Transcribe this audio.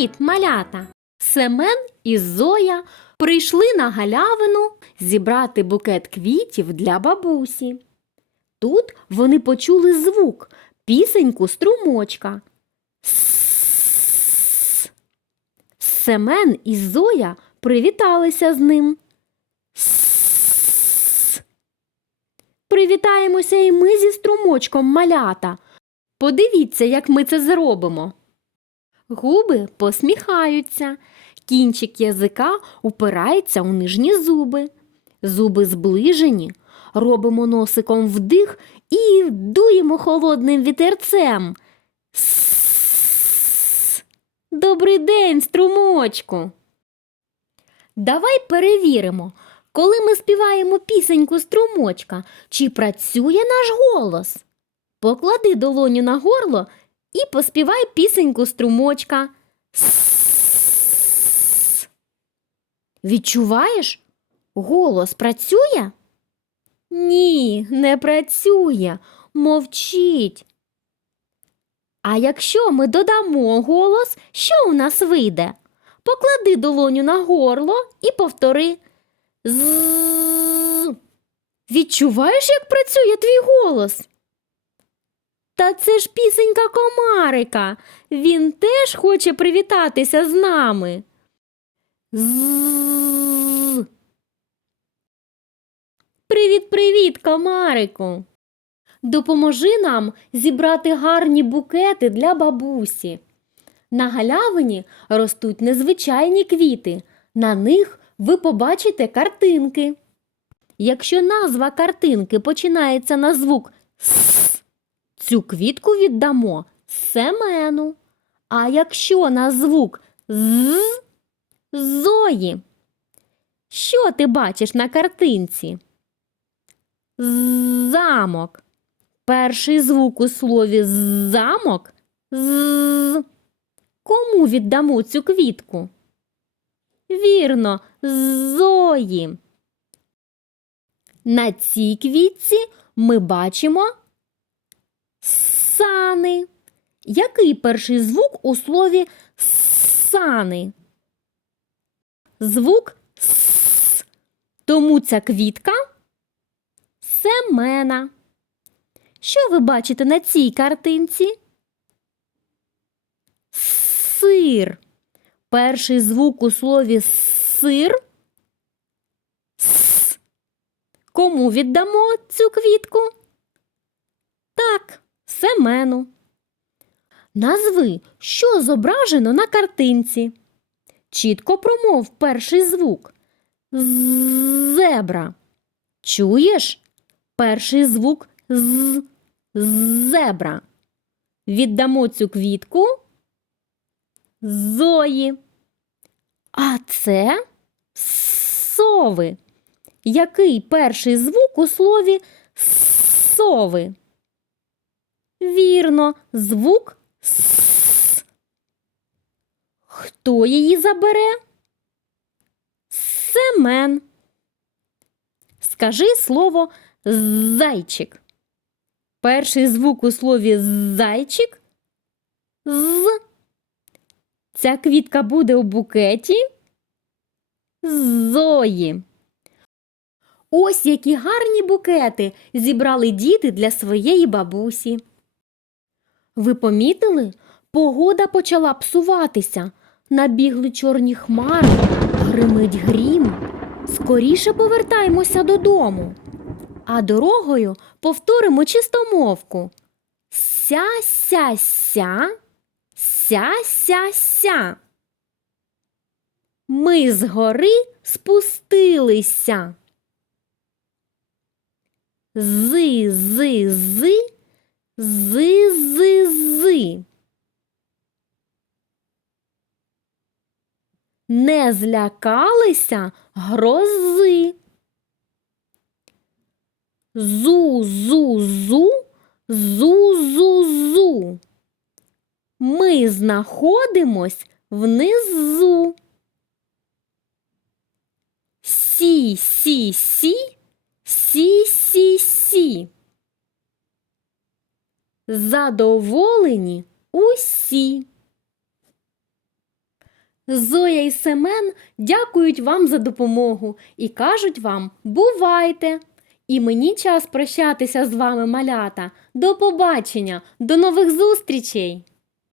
Привіт, малята! Семен і Зоя прийшли на галявину зібрати букет квітів для бабусі. Тут вони почули звук, пісеньку струмочка. Семен і Зоя привіталися з ним. Привітаємося і ми зі струмочком малята. Подивіться, як ми це зробимо. Губи посміхаються, кінчик язика упирається у нижні зуби. Зуби зближені, робимо носиком вдих і дуємо холодним вітерцем. С. Добрий день, струмочку. Давай перевіримо, коли ми співаємо пісеньку струмочка, чи працює наш голос. Поклади долоню на горло і поспівай пісеньку струмочка. Відчуваєш? Голос працює? Ні, не працює. Мовчить. А якщо ми додамо голос, що у нас вийде? Поклади долоню на горло і повтори. З. Відчуваєш, як працює твій голос? Та це ж пісенька комарика. Він теж хоче привітатися з нами. Привіт, привіт, комарику. Допоможи нам зібрати гарні букети для бабусі. На галявині ростуть незвичайні квіти. На них ви побачите картинки. Якщо назва картинки починається на звук С, цю квітку віддамо Семену. А якщо на звук З Зої. Що ти бачиш на картинці? Замок. Перший звук у слові замок з. Кому віддамо цю квітку? Вірно, Зої. На цій квітці ми бачимо сани. Який перший звук у слові сани? Звук с. Тому ця квітка Семена. Що ви бачите на цій картинці? Сир. Перший звук у слові сир. С. Кому віддамо цю квітку? Семену. Назви, що зображено на картинці. Чітко промов перший звук. Зебра. Чуєш? Перший звук з. Зебра. Віддамо цю квітку Зої. А це сови. Який перший звук у слові сови? Вірно, звук с. Хто її забере? Семен. Скажи слово зайчик. Перший звук у слові зайчик з. Ця квітка буде у букеті Зої. Ось які гарні букети зібрали діти для своєї бабусі. Ви помітили? Погода почала псуватися. Набігли чорні хмари, гримить грім. Скоріше повертаємося додому. А дорогою повторимо чистомовку. Ся-ся-ся, ся-ся-ся. Ми з гори спустилися. Зи-зи-зи, зи-зи-зи. Не злякалися грози. Зу-зу-зу, зу-зу-зу. Ми знаходимось внизу. Сі-сі-сі, сі-сі-сі. Задоволені усі. Зоя і Семен дякують вам за допомогу і кажуть вам бувайте. І мені час прощатися з вами, малята. До побачення, до нових зустрічей!